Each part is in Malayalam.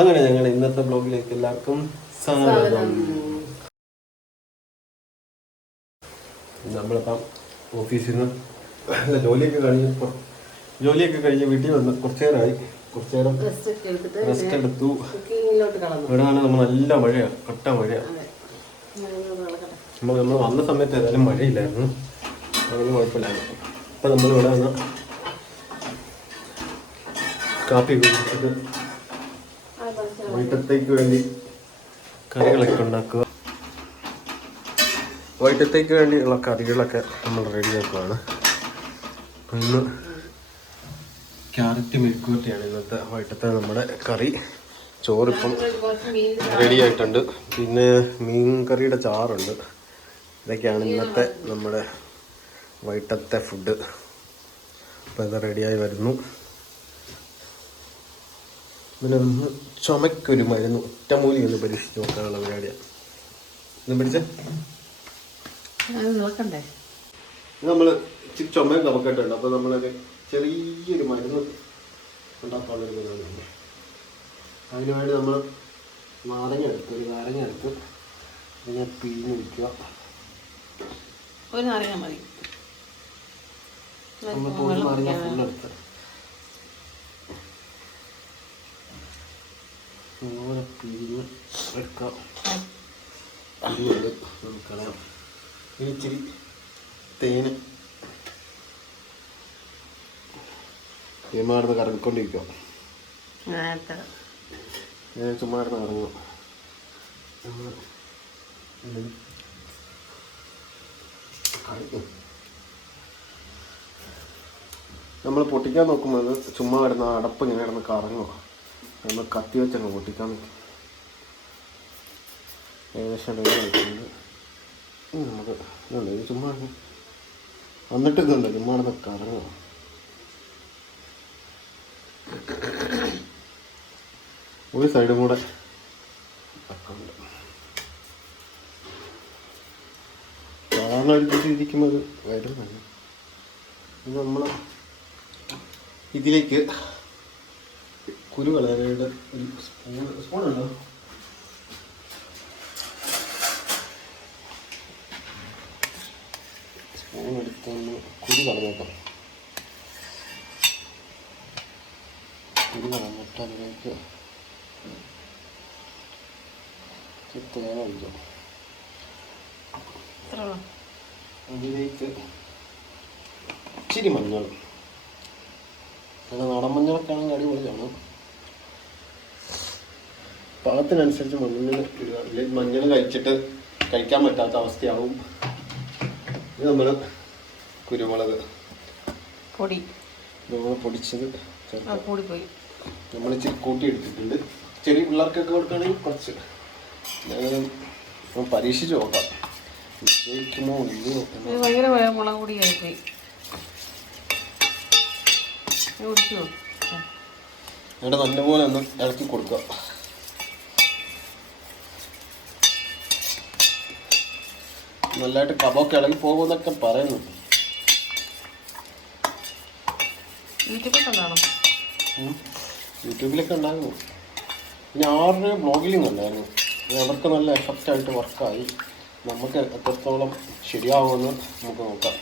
അങ്ങനെ ഞങ്ങൾ ഇന്നത്തെ ബ്ലോഗിലേക്ക് എല്ലാവർക്കും സ്വാഗതം. നമ്മളിപ്പം ഓഫീസിൽ നിന്ന് ജോലിയൊക്കെ കഴിഞ്ഞ് ജോലിയൊക്കെ കഴിഞ്ഞ് വീട്ടിൽ വന്ന് കുറച്ചു നേരമായി. കുറച്ചു നേരം റെസ്റ്റ് എടുത്തു. ഇവിടെ ആണ് നമ്മൾ നല്ല മഴയാണ് കട്ട മഴയാണ് നമ്മൾ നമ്മൾ വന്ന സമയത്ത് ഏതായാലും മഴയില്ലായിരുന്നു. അതൊന്നും കുഴപ്പമില്ലായിരുന്നു. അപ്പം നമ്മളിവിടെ വന്ന് കാപ്പി കുടിച്ചിട്ട് വൈകിട്ടത്തേക്ക് വേണ്ടി കറികളൊക്കെ ഉണ്ടാക്കുക. വൈകിട്ടത്തേക്ക് വേണ്ടിയുള്ള കറികളൊക്കെ നമ്മൾ റെഡിയാക്കുകയാണ് ഇന്ന് ക്യാരറ്റ് മെഴുക്കുവരട്ടിയാണ് ഇന്നത്തെ വൈകിട്ടത്തെ നമ്മുടെ കറി. ചോറിപ്പം റെഡിയായിട്ടുണ്ട്. റെഡി ആയിട്ടുണ്ട് പിന്നെ മീൻ കറിയുടെ ചാറുണ്ട്. ഇതൊക്കെയാണ് ഇന്നത്തെ നമ്മുടെ വൈകിട്ടത്തെ ഫുഡ്. അപ്പോൾ ഇത് റെഡിയായി വരുന്നു. പിന്നെ ഒന്ന് ചുമക്കൊരു മരുന്ന് ഒറ്റമൂലി ഒന്ന് പരീക്ഷിച്ച് നോക്കാനുള്ള പരിപാടിയാണ് ഒന്ന് പിടിച്ചേ. നോക്കണ്ടേ? നമ്മൾ ഇച്ചിരി ചുമ നമുക്കായിട്ടുണ്ട് അപ്പോൾ നമ്മളൊരു ചെറിയൊരു മരുന്ന് ഉണ്ടാക്കാനുള്ളൊരു പരിപാടിയാണ് അതിന് വേണ്ടി നമ്മൾ നാരങ്ങ എടുത്ത് ഒരു നാരങ്ങ എടുത്ത് അതിനെ പിഴിഞ്ഞ് വയ്ക്കുക ഒരു നാരങ്ങ മതി. നമ്മൾ ഒരു നാരങ്ങ ഫുള്ള് ഇങ്ങനെ ഇച്ചിരി തേന് ഇമാർന്ന് കറങ്ങിക്കൊണ്ടിരിക്കുക നേരത്തെ ഞാൻ ചുമ്മാ കറങ്ങും നമ്മൾ പൊട്ടിക്കാൻ നോക്കുമ്പോൾ ചുമ്മാ കിടന്ന അടപ്പ് ഇങ്ങനെ കിടന്ന് കറങ്ങുക നമ്മൾ കത്തി വെച്ചങ്ങ് പൊട്ടിക്കാൻ ഏകദേശം റെഡി നമുക്ക് ഇതുണ്ട് ഇത് ചുമ്മാ വന്നിട്ട് ഇതുണ്ട് ചുമ്മാ കിടന്ന് കറങ്ങുക ഒരു സൈഡും കൂടെ സാധാരണ അടുപ്പിച്ചിരിക്കുമ്പോൾ അത് വരുന്നുണ്ട് ഇത് നമ്മൾ ഇതിലേക്ക് കുരു കളയാനായിട്ട് ഒരു സ്പൂൺ സ്പൂണുണ്ടോ സ്പൂൺ എടുത്തൊന്ന് കുരു കളഞ്ഞേക്കാം. കുരു കളഞ്ഞിട്ട് അതിലേക്ക് തേങ്ങ ഒഴിക്കാം. അതിലേക്ക് ഇച്ചിരി മഞ്ഞൾ. നല്ല നാടൻ മഞ്ഞളൊക്കെ ആണെങ്കിൽ അടിപൊളിയാണ്. പാകത്തിനനുസരിച്ച് മഞ്ഞൾ ഇടുക. ഇല്ലെങ്കിൽ മഞ്ഞൾ കഴിച്ചിട്ട് കഴിക്കാൻ പറ്റാത്ത അവസ്ഥയാവും. ഇത് നമ്മൾ കുരുമുളക്. പൊടി. നമ്മൾ പൊടിച്ചത് കൂടിപ്പോയി. നമ്മൾ ഇച്ചിരി കൂട്ടി എടുത്തിട്ടുണ്ട്. ചെറിയ പിള്ളേർക്കൊക്കെ കൊടുക്കുകയാണെങ്കിൽ കുറച്ച്. ഞാൻ പരീക്ഷിച്ച് നോക്കാം. വിജയിക്കുമോ ഇല്ലയോ ഭയങ്കര മുളക്. എന്നിട്ട് നല്ലപോലെ ഒന്ന് ഇളക്കി കൊടുക്കുക നല്ലതായിട്ട് കബൊക്കെ ഇളകി പോകുമെന്നൊക്കെ പറയുന്നു. യൂട്യൂബിലൊക്കെ ഉണ്ടായിരുന്നു? പിന്നെ ആരുടെ ബ്ലോഗിലും ഉണ്ടായിരുന്നു അവർക്ക് നല്ല എഫക്റ്റായിട്ട് വർക്കായി നമുക്ക് എത്രത്തോളം ശരിയാവുമെന്ന് നമുക്ക് നോക്കാം.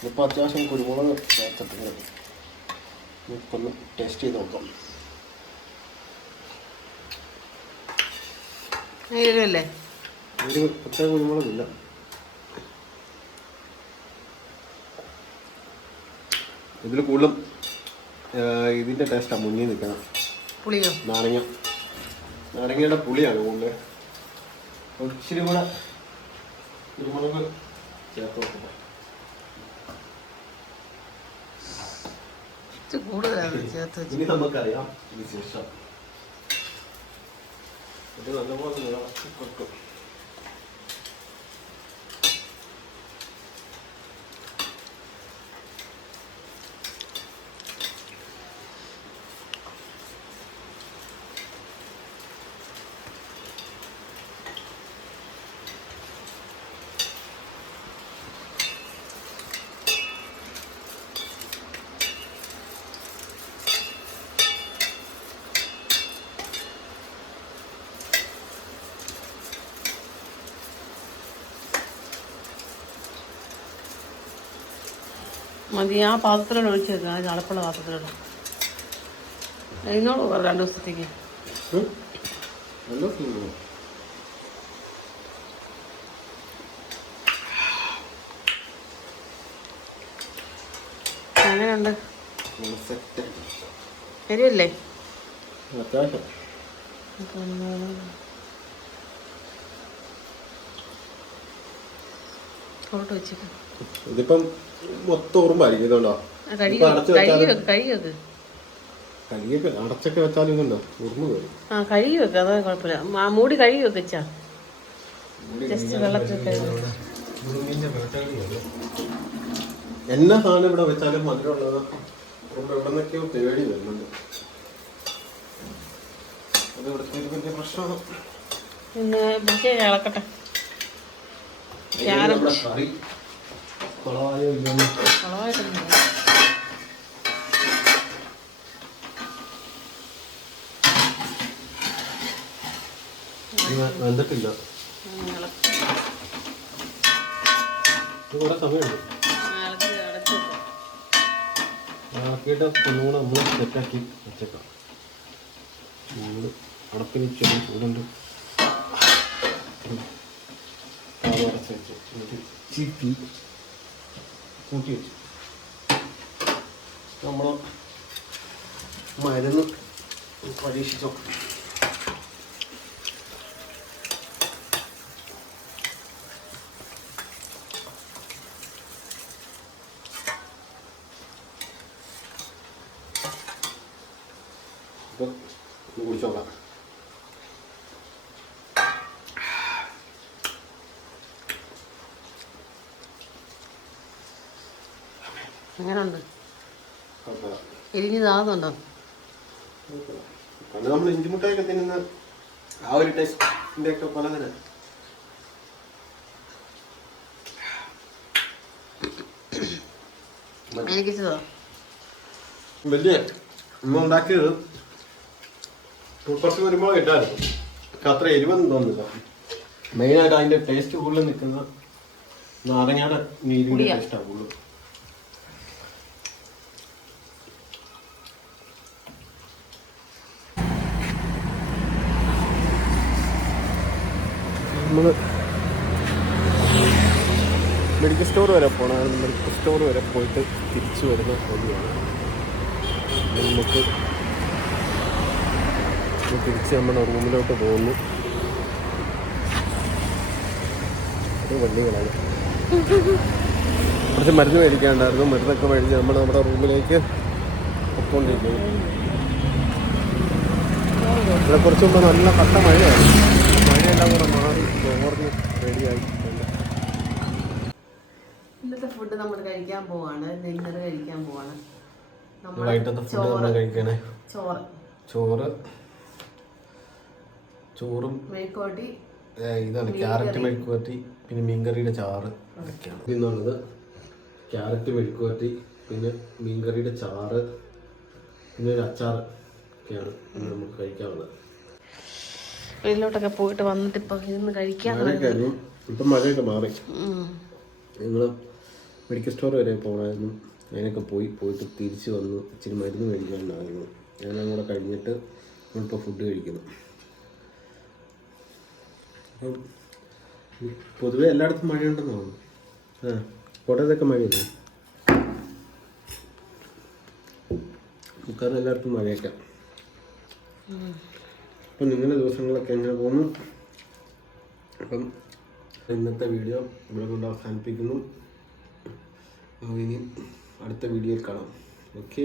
ഇതിപ്പോൾ അത്യാവശ്യം കുരുമുളക് ചേർത്തിട്ടുണ്ട്. നമുക്കൊന്ന് ടേസ്റ്റ് ചെയ്ത് നോക്കാം. എരിവല്ലേ ഒരു പ്രത്യേക കുരുമുളകില്ല ഇതിൽ കൂടുതലും ഇതിന്റെ ടേസ്റ്റാണ് മുന്നിൽ നിൽക്കണം. പുളിയോ? നാരങ്ങ. നാരങ്ങയുടെ പുളിയാണ് കൂടുതൽ ഇച്ചിരി കൂടെ കുരുമുളക് ചേർത്ത് ഇച്ചിരി കൂടുതലാണ് ചേർത്ത് ഇനി നമുക്കറിയാം വിശേഷം ഇത് നല്ലപോലെ ഇളക്കി കൊടുക്കും മതി ആ പാത്രത്തിലോട് ഒഴിച്ച് വെക്കാം ആ ചളപ്പുള്ള പാത്രത്തിലോട് അതിനോട് പറ രണ്ട് ദിവസത്തേക്ക്. അങ്ങനെയുണ്ട് ശരിയല്ലേ ഫോട്ടോ വെച്ചേക്ക്. ഇതിപ്പം മൊത്തം ഉറുമ്പായിരിക്കും ഇതുണ്ടോ? അടച്ച് കഴുകിയൊക്കെ അടച്ചൊക്കെ വെച്ചാൽ ഇതുണ്ടോ? ഉറുമ്പ് വരും. ആ കഴുകി വെക്ക് അത് കുഴപ്പമില്ല. ആ മൂടി കഴുകി വെച്ചാ ജസ്റ്റ് വെള്ളത്തിൽ കഴുകി എന്നാ സാധനം ഇവിടെ വെച്ചാലും മധുരമുള്ളത്? ഉറുമ്പ് എവിടെ നിന്നൊക്കെയോ തേടി വരുന്നുണ്ട്. അത് ഇവിടുത്തെ ഒരു വലിയ പ്രശ്നമാണ്. പിന്നെ ഇളക്കട്ടെ. കുളമായോ ഇല്ലെന്ന് വളമായിട്ടൊന്നും വെന്തിട്ടില്ല. കുറെ സമയമുണ്ട്. ആക്കിയിട്ട് ഒന്നുകൂടെ നമ്മൾ സെറ്റാക്കി വെച്ചേക്കാം. ചൂട് അടപ്പിന് ചെറിയ ചൂടുണ്ട്. ചിപ്പി. കൂട്ടി വെച്ചു നമ്മൾ മരുന്ന് പരീക്ഷിച്ചോ. ഇപ്പം ഒന്ന് എങ്ങനെയുണ്ട്? എരിഞ്ഞ് പണ്ട് നമ്മൾ ഇഞ്ചിമുട്ടായൊക്കെ തിന്നുന്ന ആ ഒരു ടേസ്റ്റിന്റെ ഒക്കെ പല തന്നെ എനിക്കിച്ചതോ വലിയ നമ്മൾ ഉണ്ടാക്കിയത് കുറച്ച് വരുമ്പോൾ ഇട്ടായിരുന്നു. പക്ഷെ അത്ര എരിവൊന്നും തോന്നുന്നില്ല. മെയിനായിട്ട് അതിന്റെ ടേസ്റ്റ് കൂടുതൽ നിൽക്കുന്നത് നാരങ്ങയുടെ നീരിന്റെ പുളിയാ. ടേസ്റ്റാണ് കൂടുതൽ മെഡിക്കൽ സ്റ്റോർ വരെ പോകണമായിരുന്നു മെഡിക്കൽ സ്റ്റോർ വരെ പോയിട്ട് തിരിച്ചു വരുന്ന വഴിയാണ്. നമുക്ക് തിരിച്ച് നമ്മുടെ റൂമിലോട്ട് പോകുന്നു. വണ്ടികളാണ്. കുറച്ച് മരുന്ന് മേടിക്കാണ്ടായിരുന്നു മരുന്നൊക്കെ മേടിച്ച് നമ്മൾ നമ്മുടെ റൂമിലേക്ക് പൊക്കോണ്ടിരിക്കുന്നു ഇവിടെ കുറച്ച് നല്ല കട്ട മഴയായിരുന്നു. കൂടെ മാറി ഇന്നത്തെ ഫുഡ് നമ്മൾ കഴിക്കാൻ പോവാണ്. ഡിന്നർ കഴിക്കാൻ പോവാണ്. വൈകിട്ടത്തെ ഫുഡ് നമ്മൾ കഴിക്കണേ? ചോറ്. ചോറ്. ചോറും മെഴുക്കോട്ടി ഇതാണ്. ക്യാരറ്റ് മെഴുക്കുവരട്ടി പിന്നെ മീൻകറിയുടെ ചാറ് ഇതൊക്കെയാണ്. ഇന്നുള്ളത് ക്യാരറ്റ് മെഴുക്കുവരട്ടി പിന്നെ മീൻകറിയുടെ ചാറ് പിന്നെ ഒരു അച്ചാർ ഒക്കെയാണ് നമുക്ക് കഴിക്കാനുള്ളത്. വീട്ടിലോട്ടൊക്കെ പോയിട്ട് വന്നിട്ട് ഇപ്പൊ ഇരുന്ന് കഴിക്കാൻ മഴയൊക്കെ ഇപ്പം മഴയൊക്കെ മാറി. ഞങ്ങൾ മെഡിക്കൽ സ്റ്റോർ വരെ പോകണമായിരുന്നു അതിനൊക്കെ പോയി പോയിട്ട് തിരിച്ച് വന്ന് ഇച്ചിരി മരുന്ന് മേടിക്കാനുണ്ടായിരുന്നു. ഞാനും കൂടെ കഴിഞ്ഞിട്ട് നമ്മളിപ്പോൾ ഫുഡ് കഴിക്കുന്നു. അപ്പം പൊതുവെ എല്ലായിടത്തും മഴയുണ്ടെന്ന് തോന്നുന്നു. ആ കോട്ടയത്തൊക്കെ മഴയില്ലേ? മുക്കാലും എല്ലായിടത്തും മഴയൊക്കെ. അപ്പം നിങ്ങളുടെ ദിവസങ്ങളൊക്കെ എങ്ങനെ പോകുന്നു? അപ്പം ഇന്നത്തെ വീഡിയോ ഇവിടെ കൊണ്ട് അവസാനിപ്പിക്കുന്നു. അപ്പോൾ ഇനി അടുത്ത വീഡിയോയിൽ കാണാം. ഓക്കെ.